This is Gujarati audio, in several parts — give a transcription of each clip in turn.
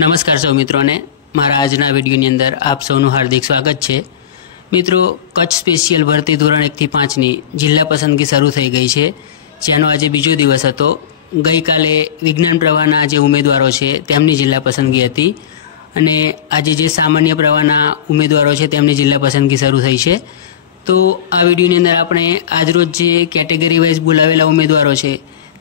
નમસ્કાર સૌ મિત્રોને મારા આજના વિડીયોની અંદર આપ સૌનું હાર્દિક સ્વાગત છે। મિત્રો, કચ્છ સ્પેશિયલ ભરતી ધોરણ 1 થી 5ની જિલ્લા પસંદગી શરૂ થઈ ગઈ છે, જેનો આજે બીજો દિવસ હતો। ગઈકાલે વિજ્ઞાન પ્રવાહના જે ઉમેદવારો છે તેમની જિલ્લા પસંદગી હતી અને આજે જે સામાન્ય પ્રવાહના ઉમેદવારો છે તેમની જિલ્લા પસંદગી શરૂ થઈ છે। તો આ વિડીયોની અંદર આપણે આજરોજ જે કેટેગરી વાઇઝ બોલાવેલા ઉમેદવારો છે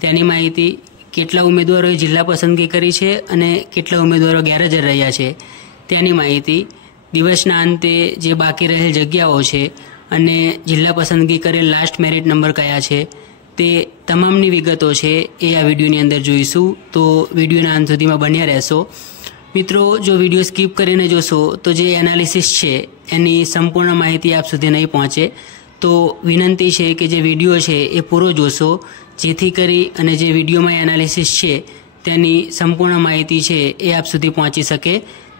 તેની માહિતી, કેટલા ઉમેદવારોએ જિલ્લા પસંદગી કરી છે અને કેટલા ઉમેદવારો ગેરહાજર રહ્યા છે તેની માહિતી, દિવસના અંતે જે બાકી રહેલ જગ્યાઓ છે અને જિલ્લા પસંદગી કરેલ લાસ્ટ મેરિટ નંબર કયા છે તે તમામની વિગતો છે એ આ વિડીયોની અંદર જોઈશું। તો વિડીયોના અંત સુધીમાં બન્યા રહેશો। મિત્રો, જો વિડીયો સ્કીપ કરીને જોશો તો જે એનાલિસિસ છે એની સંપૂર્ણ માહિતી આપ સુધી નહીં પહોંચે, તો વિનંતી છે કે જે વિડીયો છે એ પૂરો જોશો, જેથી કરી અને જે વિડીયોમાં એનાલિસિસ છે તેની સંપૂર્ણ માહિતી છે એ આપ સુધી પહોંચી શકે।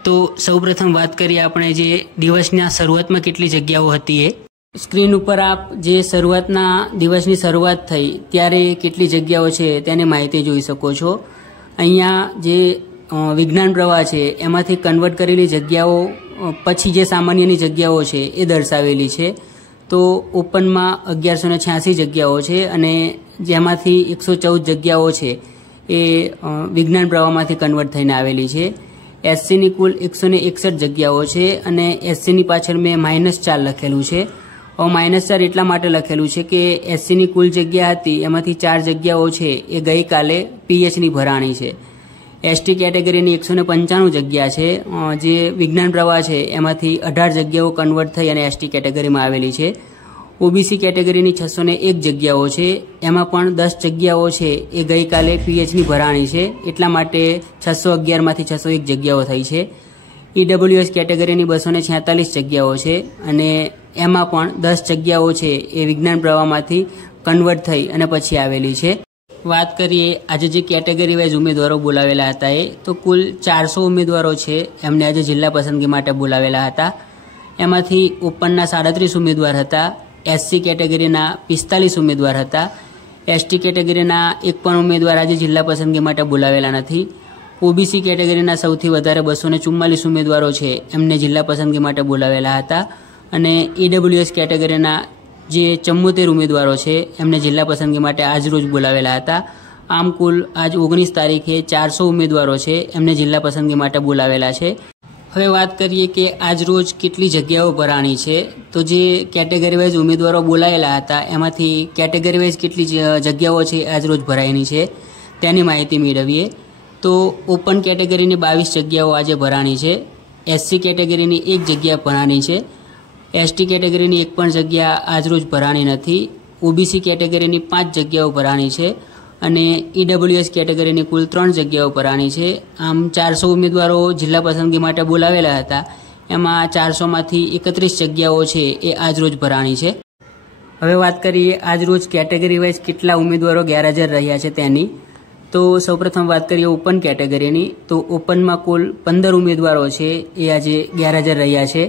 તો સૌપ્રથમ વાત કરીએ આપણે જે દિવસના શરૂઆતમાં કેટલી જગ્યાઓ હતી એ। સ્ક્રીન ઉપર આપ જે શરૂઆતના દિવસની શરૂઆત થઈ ત્યારે કેટલી જગ્યાઓ છે તેની માહિતી જોઈ શકો છો। અહીંયા જે વિજ્ઞાન પ્રવાહ છે એમાંથી કન્વર્ટ કરેલી જગ્યાઓ પછી જે સામાન્યની જગ્યાઓ છે એ દર્શાવેલી છે। તો ઓપનમાં 1186 જગ્યાઓ છે અને જેમાંથી 114 જગ્યાઓ છે એ વિજ્ઞાન પ્રવાહમાંથી કન્વર્ટ થઈને આવેલી છે। એસસીની કુલ 161 જગ્યાઓ છે અને એસસીની પાછળ મેં -4 લખેલું છે। -4 એટલા માટે લખેલું છે કે એસસીની કુલ જગ્યા હતી એમાંથી 4 જગ્યાઓ છે એ ગઈકાલે પીએચની ભરાણી છે। એસટી કેટેગરીની 195 જગ્યા છે, જે વિજ્ઞાન પ્રવાહ છે એમાંથી 18 જગ્યાઓ કન્વર્ટ થઈ અને એસટી કેટેગરીમાં આવેલી છે। ઓબીસી કેટેગરીની 601 જગ્યાઓ છે, એમાં પણ 10 જગ્યાઓ છે એ ગઈકાલે પીએચની ભરાણી છે, એટલા માટે 611માંથી 601 જગ્યાઓ થઈ છે। ઈડબ્લ્યુએસ કેટેગરીની 246 જગ્યાઓ છે અને એમાં પણ 10 જગ્યાઓ છે એ વિજ્ઞાન પ્રવાહમાંથી કન્વર્ટ થઈ અને પછી આવેલી છે। વાત કરીએ આજે જે કેટેગરી વાઇઝ ઉમેદવારો બોલાવેલા હતા એ, તો કુલ 400 ઉમેદવારો છે એમને આજે જિલ્લા પસંદગી માટે બોલાવેલા હતા। એમાંથી ઓપનના 37 ઉમેદવાર હતા, એસસી કેટેગરીના 45 ઉમેદવાર હતા, એસટી કેટેગરીના એક પણ ઉમેદવાર આજે જિલ્લા પસંદગી માટે બોલાવેલા નથી। ઓબીસી કેટેગરીના સૌથી વધારે 244 ઉમેદવારો છે એમને જિલ્લા પસંદગી માટે બોલાવેલા હતા અને ઈડબ્લ્યુએસ કેટેગરીના જે 74 ઉમેદવારો છે એમને જિલ્લા પસંદગી માટે આજરોજ બોલાવેલા હતા। આમ કુલ આજ 19 તારીખે 400 ઉમેદવારો છે એમને જિલ્લા પસંદગી માટે બોલાવેલા છે। હવે વાત કરીએ કે આજરોજ કેટલી જગ્યાઓ ભરાણી છે, તો જે કેટેગરી વાઇઝ ઉમેદવારો બોલાયેલા હતા એમાંથી કેટેગરી વાઇઝ કેટલી જગ્યાઓ છે આજરોજ ભરાયેલી છે તેની માહિતી મેળવીએ। તો ઓપન કેટેગરીની 22 જગ્યાઓ આજે ભરાણી છે, એસસી કેટેગરીની 1 જગ્યા ભરાણી છે, એસટી કેટેગરીની એક પણ જગ્યા આજરોજ ભરાણી નથી, ઓબીસી કેટેગરીની 5 જગ્યાઓ ભરાણી છે અને ઈડબ્લ્યુએસ કેટેગરીની કુલ 3 જગ્યાઓ ભરાણી છે। આમ 400 ઉમેદવારો જિલ્લા પસંદગી માટે બોલાવેલા હતા, એમાં 400માંથી 31 જગ્યાઓ છે એ આજરોજ ભરાણી છે। હવે વાત કરીએ આજરોજ કેટેગરી વાઇઝ કેટલા ઉમેદવારો ગેરહાજર રહ્યા છે તેની। તો સૌપ્રથમ વાત કરીએ ઓપન કેટેગરીની, તો ઓપનમાં કુલ 15 ઉમેદવારો છે એ આજે ગેરહાજર રહ્યા છે।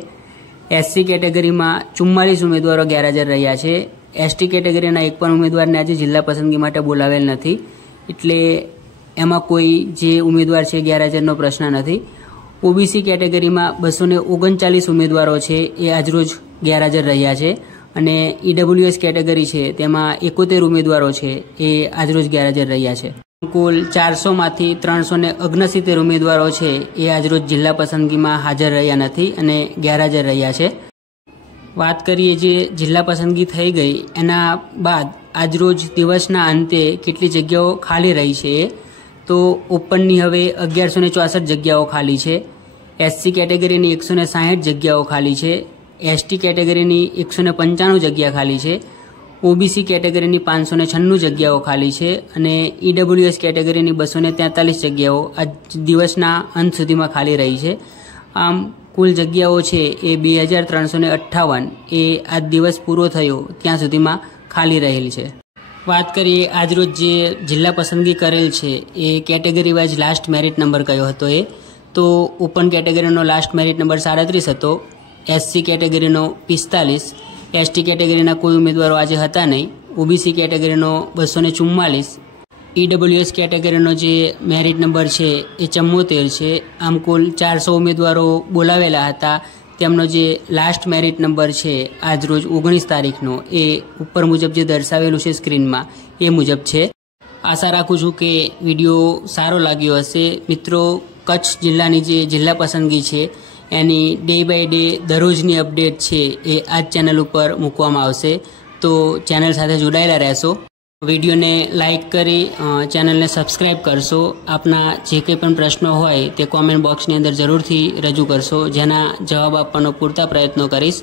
એસસી કેટેગરીમાં 44 ઉમેદવારો ગેરહાજર રહ્યા છે, એસટી કેટેગરીના એક પણ ઉમેદવારને આજે જિલ્લા પસંદગી માટે બોલાવેલ નથી, એટલે એમાં કોઈ જે ઉમેદવાર છે ગેરહાજરનો પ્રશ્ન નથી। ઓબીસી કેટેગરીમાં 239 ઉમેદવારો છે એ આજરોજ ગેરહાજર રહ્યા છે અને ઈડબ્લ્યુએસ કેટેગરી છે તેમાં 71 ઉમેદવારો છે એ આજરોજ ગેરહાજર રહ્યા છે। કુલ 400માંથી 369 ઉમેદવારો છે એ આજરોજ જિલ્લા પસંદગીમાં હાજર રહ્યા નથી અને ગેરહાજર રહ્યા છે। વાત કરીએ જે જિલ્લા પસંદગી થઈ ગઈ એના બાદ આજરોજ દિવસના અંતે કેટલી જગ્યાઓ ખાલી રહી છે, તો ઓપનની હવે 1164 જગ્યાઓ ખાલી છે, એસસી કેટેગરીની 160 જગ્યાઓ ખાલી છે, એસટી કેટેગરીની 195 જગ્યા ખાલી છે, ઓબીસી કેટેગરીની 596 જગ્યાઓ ખાલી છે અને ઈડબ્લ્યુએસ કેટેગરીની 243 જગ્યાઓ આ દિવસના અંત સુધીમાં ખાલી રહી છે। આમ કુલ જગ્યાઓ છે એ 2358 એ આ દિવસ પૂરો થયો ત્યાં સુધીમાં ખાલી રહેલી છે। વાત કરીએ આજરોજ જે જિલ્લા પસંદગી કરેલ છે એ category wise last merit number કયો હતો એ, તો ઓપન કેટેગરીનો લાસ્ટ મેરિટ નંબર 37 હતો, એસસી કેટેગરીનો 45, એસટી કેટેગરીના કોઈ ઉમેદવારો આજે હતા નહીં, ઓબીસી કેટેગરીનો 244, ઈડબ્લ્યુએસ કેટેગરીનો જે મેરિટ નંબર છે એ 74 છે. આમ કુલ 400 ઉમેદવારો બોલાવેલા હતા. તેમનો જે લાસ્ટ મેરિટ નંબર છે આજરોજ 19 તારીખનો એ ઉપર મુજબ જે દર્શાવેલું છે સ્ક્રીનમાં એ મુજબ છે. આશા રાખું છું કે વિડીયો સારો લાગ્યો હશે. મિત્રો, કચ્છ જિલ્લાની જે જિલ્લા પસંદગી છે એની ડે બાય ડે દરરોજની અપડેટ છે એ આ જ ચેનલ ઉપર મૂકવામાં આવશે. તો ચેનલ સાથે જોડાયેલા રહેશો. વિડીયોને લાઇક કરી ચેનલને સબસ્ક્રાઈબ કરશો. આપના જે કંઈ પણ પ્રશ્નો હોય તે કોમેન્ટ બોક્સની અંદર જરૂરથી રજૂ કરશો, જેના જવાબ આપવાનો પૂરતા પ્રયત્નો કરીશ.